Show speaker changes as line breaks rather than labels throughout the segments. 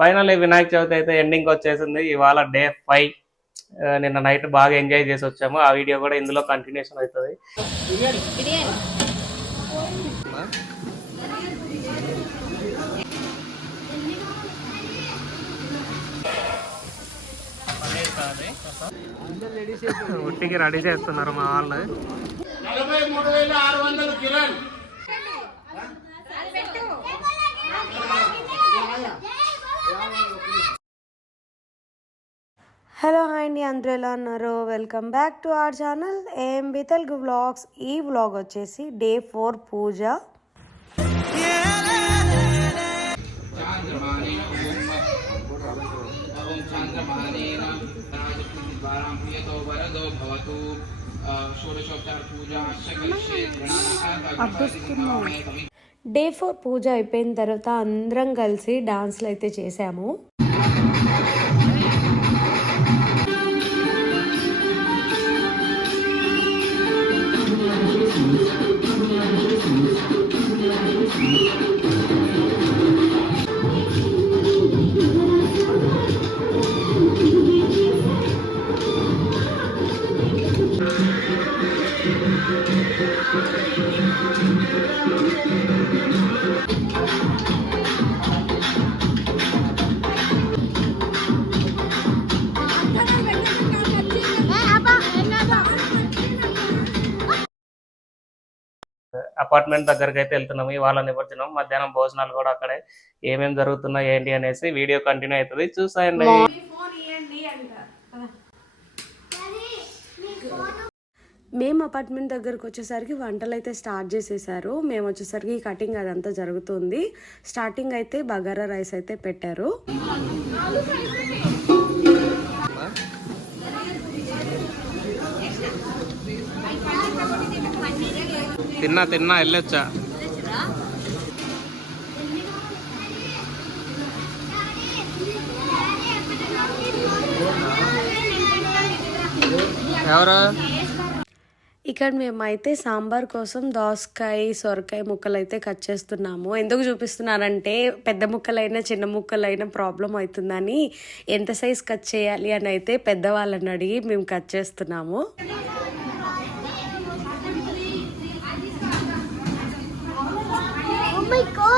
Final Vinayaka Chavithi అయితే ending వచ్చేసింది. ఇవాళ డే ఫైవ్ నిన్న నైట్ బాగా ఎంజాయ్ చేసి వచ్చాము. ఆ వీడియో కూడా ఇందులో కంటిన్యూషన్ అవుతుంది. ఉట్టికి రెడీ చేస్తున్నారు మా వాళ్ళు.
అండి అందరూ ఎలా ఉన్నారు? Welcome back to our channel AMB Telugu vlogs ఈ వ్లాగ్ వచ్చేసి day four puja. Day four puja. అయిపోయిన తర్వాత అందరం కలిసి డాన్స్లు అయితే చేసాము
అపార్ట్మెంట్ దగ్గరికి అయితే వెళ్తున్నాము. ఇవాళ నిమజ్జనం మధ్యాహ్నం భోజనాలు కూడా అక్కడే. ఏమేమి జరుగుతున్నాయి ఏంటి అనేసి వీడియో కంటిన్యూ అవుతుంది. చూసాయండి.
మేము అపార్ట్మెంట్ దగ్గరకు వచ్చేసరికి వంటలు అయితే స్టార్ట్ చేసేసారు. మేము వచ్చేసరికి కటింగ్ అదంతా జరుగుతుంది. స్టార్టింగ్ అయితే బగారా రైస్ అయితే పెట్టారు.
తిన్నా తిన్నా వెళ్ళొచ్చా? ఎవరు?
ఇక్కడ మేమైతే సాంబార్ కోసం దోసకాయ సొరకాయ ముక్కలు అయితే కట్ చేస్తున్నాము. ఎందుకు చూపిస్తున్నారంటే పెద్ద ముక్కలైనా చిన్న ముక్కలైనా ప్రాబ్లం అవుతుందని ఎంత సైజ్ కట్ చేయాలి అని అయితే పెద్దవాళ్ళని అడిగి మేము కట్ చేస్తున్నాము.
ఓ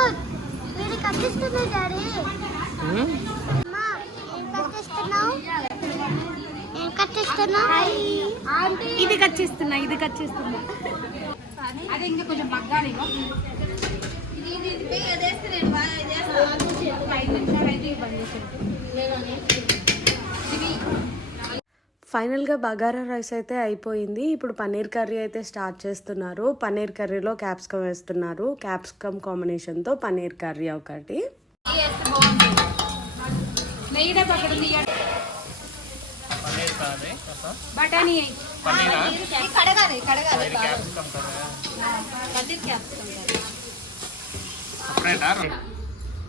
ఇది కట్ చేస్తున్నా ఇది కట్ చేస్తున్నా. ఫైనల్గా బగారా రైస్ అయితే అయిపోయింది. ఇప్పుడు పన్నీర్ కర్రీ అయితే స్టార్ట్ చేస్తున్నారు. పన్నీర్ కర్రీలో క్యాప్సికమ్ వేస్తున్నారు. క్యాప్సికమ్ కాంబినేషన్తో పన్నీర్ కర్రీ ఒకటి.
బఠానీ. కడగాలి కడగాలి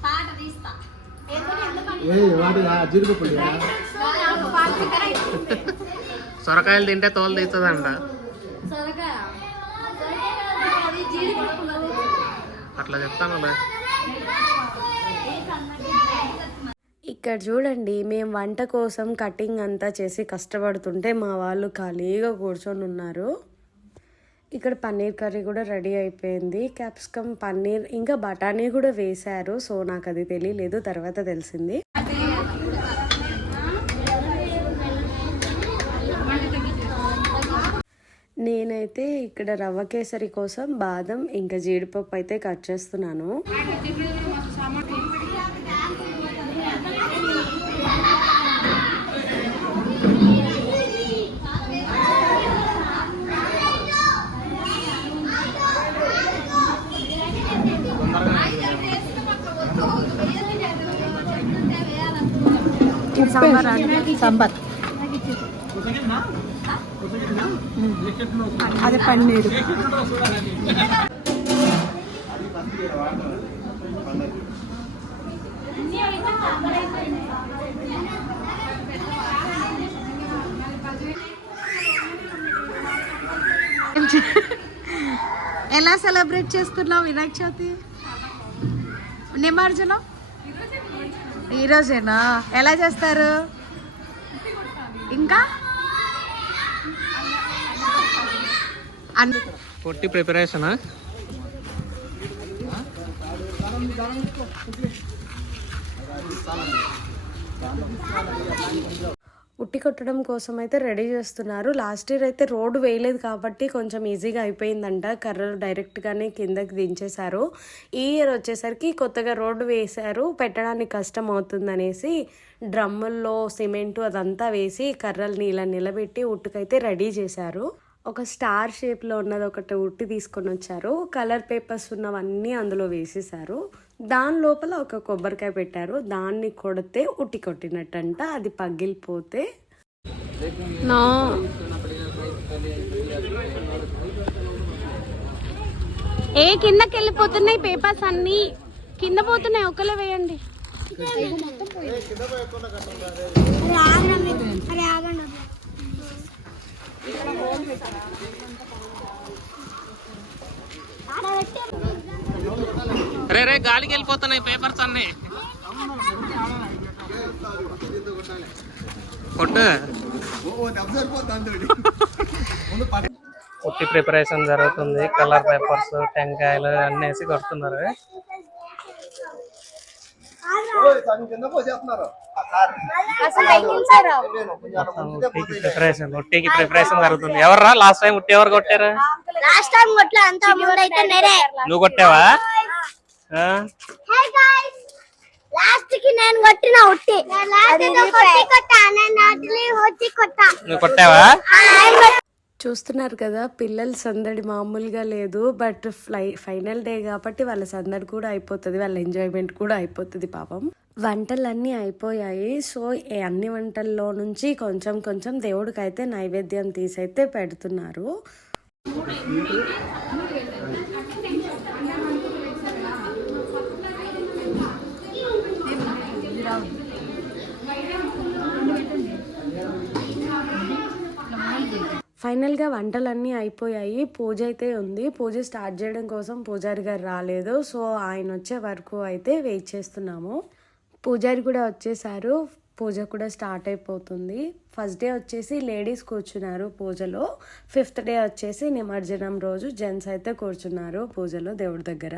పాట తీస్తా.
సొరకాయలు తింటే తోలు తీస్తుందంట. అట్లా చెప్తాను
ఇక్కడ చూడండి మేము వంట కోసం కటింగ్ అంతా చేసి కష్టపడుతుంటే మా వాళ్ళు ఖాళీగా కూర్చొని ఉన్నారు. ఇక్కడ పన్నీర్ కర్రీ కూడా రెడీ అయిపోయింది. క్యాప్సికమ్ పన్నీర్ ఇంకా బఠానీ కూడా వేశారు. సో నాకు అది తెలియలేదు తర్వాత తెలిసింది. నేనైతే ఇక్కడ రవ్వ కేసరి కోసం బాదం ఇంకా జీడిపప్పు అయితే కట్ చేస్తున్నాను.
సాంబార్ అదే పన్నీరు. ఎలా సెలబ్రేట్ చేస్తున్నావు వినాయక చవితి? నిమజ్జనం ఈరోజేనా ఎలా చేస్తారు? ఇంకా?
పొట్టి ప్రిపరేషనా?
ఉట్టి కొట్టడం కోసం అయితే రెడీ చేస్తున్నారు. లాస్ట్ ఇయర్ అయితే రోడ్డు వేయలేదు కాబట్టి కొంచెం ఈజీగా అయిపోయిందంట. కర్రలు డైరెక్ట్గానే కిందకి దించేశారు. ఈ ఇయర్ వచ్చేసరికి కొత్తగా రోడ్డు వేశారు. పెట్టడానికి కష్టం అవుతుందనేసి డ్రమ్ముల్లో సిమెంటు అదంతా వేసి కర్రల్ని ఇలా నిలబెట్టి ఉట్టుకైతే రెడీ చేశారు. ఒక స్టార్ షేప్లో ఉన్నది ఒకటి ఉట్టి తీసుకొని వచ్చారు కలర్ పేపర్స్ ఉన్నవన్నీ అందులో వేసేసారు దాని లోపల ఒక కొబ్బరికాయ పెట్టారు. దాన్ని కొడితే ఉట్టి కొట్టినట్టంట. అది పగిలిపోతే నా ఏ కిందకి వెళ్ళిపోతున్నాయి పేపర్స్ అన్ని. కింద పోతున్నాయి ఒకలే వేయండి.
అరే
రే రే గాలికి వెళ్ళిపోతున్నాయి పేపర్స్ అన్ని. కొట్టు. పుట్టి ప్రిపరేషన్ జరుగుతుంది. కలర్ పేపర్స్ టెంకాయలు అన్ని వేసి కొడుతున్నారు. ప్రిపరేషన్ ఉట్టికి ప్రిపరేషన్ జరుగుతుంది. ఎవర్రా? లాస్ట్ టైం ఉట్టి ఎవరు కొట్టారు?
లాస్ట్ టైం కొట్ల అంతా ముందైతే నేనే.
నువ్వు కొట్టావా?
లాస్ట్కి నేను కొట్టిన
నువ్వు కొట్టావా?
చూస్తున్నారు కదా పిల్లల సందడి మామూలుగా లేదు బట్ ఫ్లై ఫైనల్ డే కాబట్టి వాళ్ళ సందడి కూడా అయిపోతుంది వాళ్ళ ఎంజాయ్మెంట్ కూడా అయిపోతుంది పాపం. వంటలన్నీ అయిపోయాయి సో అన్ని వంటల్లో నుంచి కొంచెం కొంచెం దేవుడికి అయితే నైవేద్యం తీసైతే పెడుతున్నారు. ఫైనల్గా వంటలన్నీ అయిపోయాయి. పూజ అయితే ఉంది. పూజ స్టార్ట్ చేయడం కోసం పూజారి గారు రాలేదు. సో ఆయన వచ్చే వరకు అయితే వెయిట్ చేస్తున్నాము. పూజారి కూడా వచ్చేసారు. పూజ కూడా స్టార్ట్ అయిపోతుంది. ఫస్ట్ డే వచ్చేసి లేడీస్ కూర్చున్నారు పూజలో. ఫిఫ్త్ డే వచ్చేసి నిమజ్జనం రోజు జెంట్స్ అయితే కూర్చున్నారు పూజలో దేవుడి దగ్గర.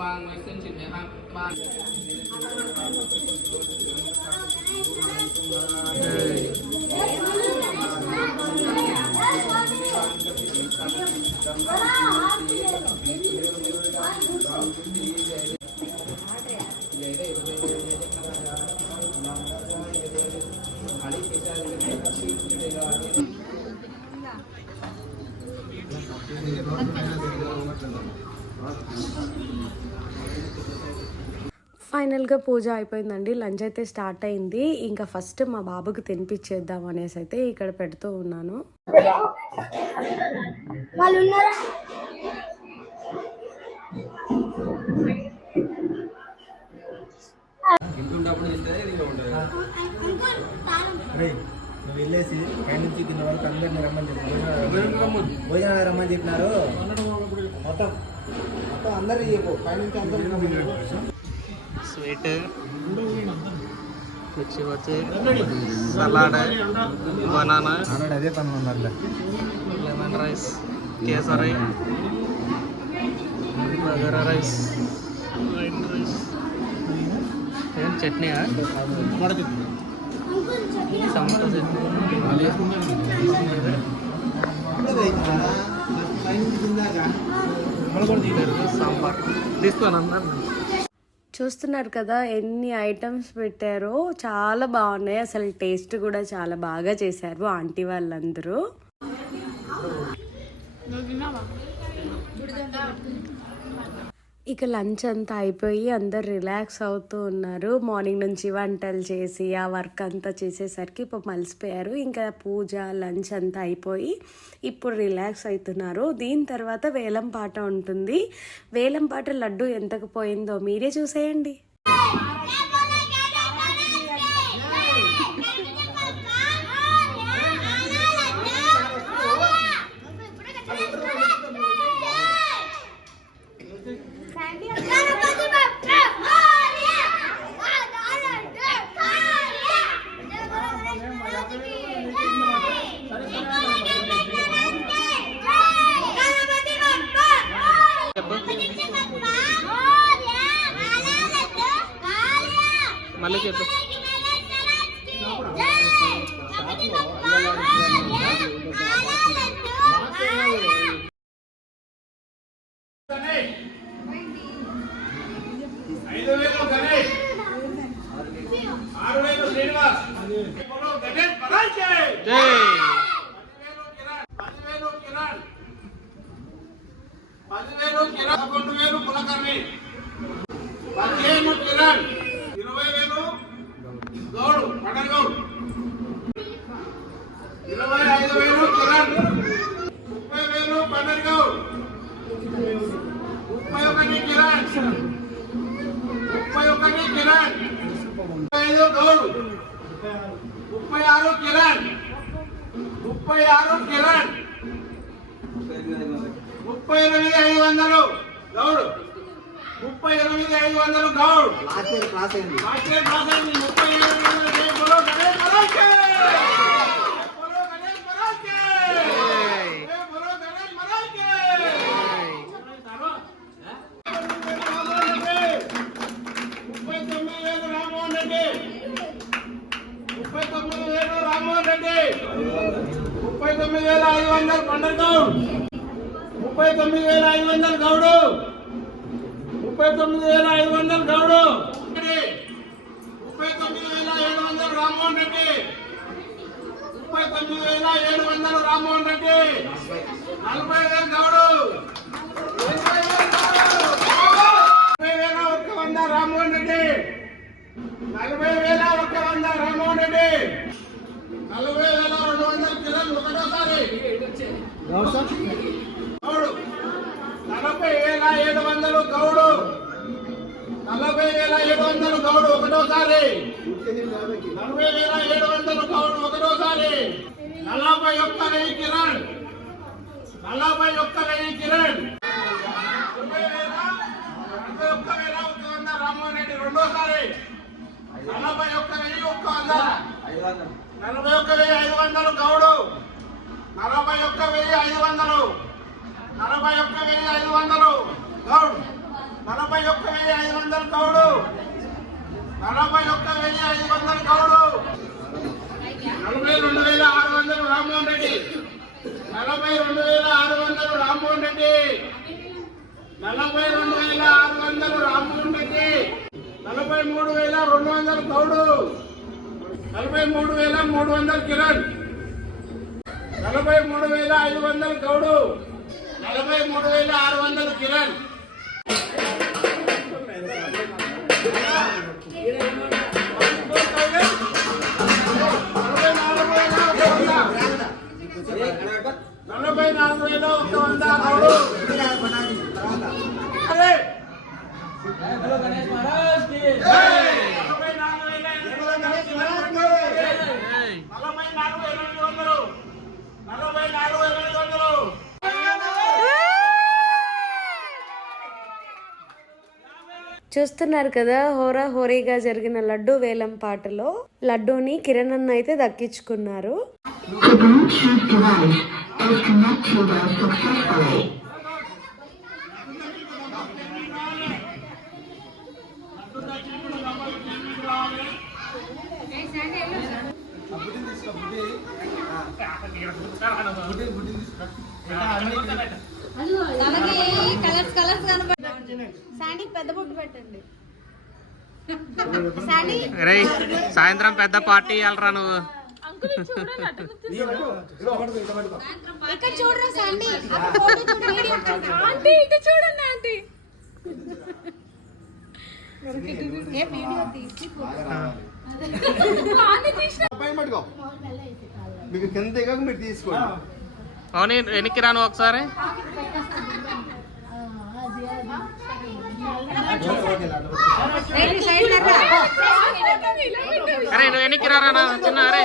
วางไว้ขึ้นชิดไหมครับวาง
ఫైనల్గా పూజ అయిపోయిందండి. లంచ్ అయితే స్టార్ట్ అయింది. ఇంకా ఫస్ట్ మా బాబుకి తినిపించేద్దాం అనేసి అయితే ఇక్కడ పెడుతూ ఉన్నాను.
నువ్వు వెళ్ళేసి పై నుంచి కింద వరకు అందరిని రమ్మని చెప్పి. భోజనాలు రమ్మని చెప్పినారు. మొత్తం మొత్తం అందరు చెప్పు. పై నుంచి అందరు
స్వీట్ మిర్చి వచ్చి సలాడ్ బనానా
అదే పని ఉన్నారులే
lemon rice kesari bagara rice white rice. ఏం చట్నీయా టమాటో చట్నీ
పై నుంచి కిందాక
పెరుగు, సాంబార్
చూస్తున్నారు కదా ఎన్ని ఐటమ్స్ పెట్టారో. చాలా బాగున్నాయి. అసలు టేస్ట్ కూడా చాలా బాగా చేశారు ఆంటీ వాళ్ళందరూ. ఇక లంచ్ అంతా అయిపోయి అందరు రిలాక్స్ అవుతూ ఉన్నారు. మార్నింగ్ నుంచి వంటలు చేసి ఆ వర్క్ అంతా చేసేసరికి ఇప్పుడు మలిసిపోయారు. ఇంకా పూజ లంచ్ అంతా అయిపోయి ఇప్పుడు రిలాక్స్ అవుతున్నారు. దీని తర్వాత వేలం పాట ఉంటుంది. వేలం పాట లడ్డు ఎంతకు పోయిందో మీరే చూసేయండి.
మళ్ళీ చెప్పు.
పదివేలు కిరణ్ పదివేలు కిరణ్ కులకర్ణి. పదిహేను కిరణ్ ఇరవై ఐదు వేలు కిరణ్ ముప్పై వేలు గౌడ్ ముప్పై ఒకటి కిరణ్ ముప్పై ఒకటి కిరణ్ ముప్పై ఐదు గౌడ్. ముప్పై ఆరు కిరణ్ ముప్పై ఆరు కిరణ్ ముప్పై ఎనిమిది ఐదు వందలు గౌడ్. ముప్పై ఎనిమిది ఐదు వందలు గౌడ్. ముప్పై ముప్పై తొమ్మిది వేల ఐదు వందల గౌడ్. ముప్పై తొమ్మిది వేల ఐదు గౌడు. ముప్పై తొమ్మిది వేల ఐదు వందల గౌడు. ముప్పై తొమ్మిది వేల ఏడు వందలు రామ్మోహన్ రెడ్డి. ముప్పై తొమ్మిది వేల ఏడు వందలు రామ్మోహన్ రెడ్డి. నలభై వేలు గౌడు. నలభై వేల ఒక్క వంద రామ్మోహన్ రెడ్డి. నలభై వేల ఒక్క వంద రామ్మోహన్ రెడ్డి. నలభై వేల రెండు వందలు కిరణ్ ఒకటోసారి. గౌడు. నలభై వేల ఏడు వందలు గౌడు. నలభై వేల ఏడు వందలు గౌడు ఒకటోసారి. నలభై వేల ఏడు వందలు గౌడు ఒకటోసారి. నలభై ఒక్క వెయ్యి కిరణ్. నలభై ఒక్క వెయ్యి కిరణ్. ఒక్క వేల వంద రామ్మోహన్ రెడ్డి రెండోసారి. నలభై ఒక్క వెయ్యి ఒక్క వంద. నలభై ఒక్క వెయ్యి ఐదు వందలు గౌడు నలభై ఒక్క వెయ్యి ఐదు వందలు. నలభై ఒక్క వెయ్యి ఐదు వందలు గౌడ్ నలభై ఒక్క వెయ్యి ఐదు వందలు కౌడు నలభై ఒక్క వెయ్యి ఐదు వందలు కౌడు నలభై రెండు వేల ఆరు వందలు రామ్మోహన్ రెడ్డి. నలభై రెండు వేల ఆరు వందలు రామ్మోహన్ రెడ్డి. నలభై రెండు వేల ఆరు వందలు రామ్మోహన్ రెడ్డి. నలభై మూడు వేల రెండు వందలు గౌడు నలభై మూడు వేల మూడు వందలు కిరణ్. నలభై మూడు వేల ఐదు వందలు గౌడు నలభై మూడు వేల ఆరు వందలు కిరణ్. Thank you.
చూస్తున్నారు కదా హోరా హోరీగా జరిగిన లడ్డు వేలం పాటలో లడ్డూని కిరణ్ అన్న అయితే దక్కించుకున్నారు.
శాండీకి పెద్ద బొట్టు పెట్టండి.
రే సాయంత్రం పెద్ద పార్టీ ఇవ్వాలరా నువ్వు.
ఇక్కడ చూడరా సండి ఫోటో చూడు వీడియో ఆంటీ ఇటు చూడండి ఆంటీ. ఏ వీడియో తీసి
పైన పట్టుకో. మీకు కింద దిగాక మీరు తీసుకోండి.
అవును వెనక్కి రాను ఒకసారి. అరే నువ్వు వెనక్కి రారా చిన్న అరే.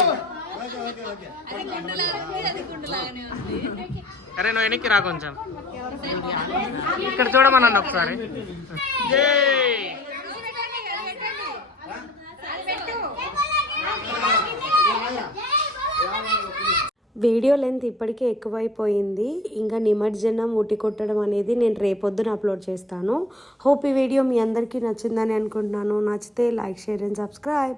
అరే నువ్వు వెనక్కి రా కొంచెం. ఇక్కడ చూడమనండి ఒకసారి.
వీడియో లెంత్ ఇప్పటికే ఎక్కువైపోయింది. ఇంకా నిమజ్జనం ఉట్టి కొట్టడం అనేది నేను రేపొద్దున అప్లోడ్ చేస్తాను. హోప్ ఈ వీడియో మీ అందరికీ నచ్చిందని అనుకుంటున్నాను. నచ్చితే లైక్ షేర్ అండ్ సబ్స్క్రైబ్.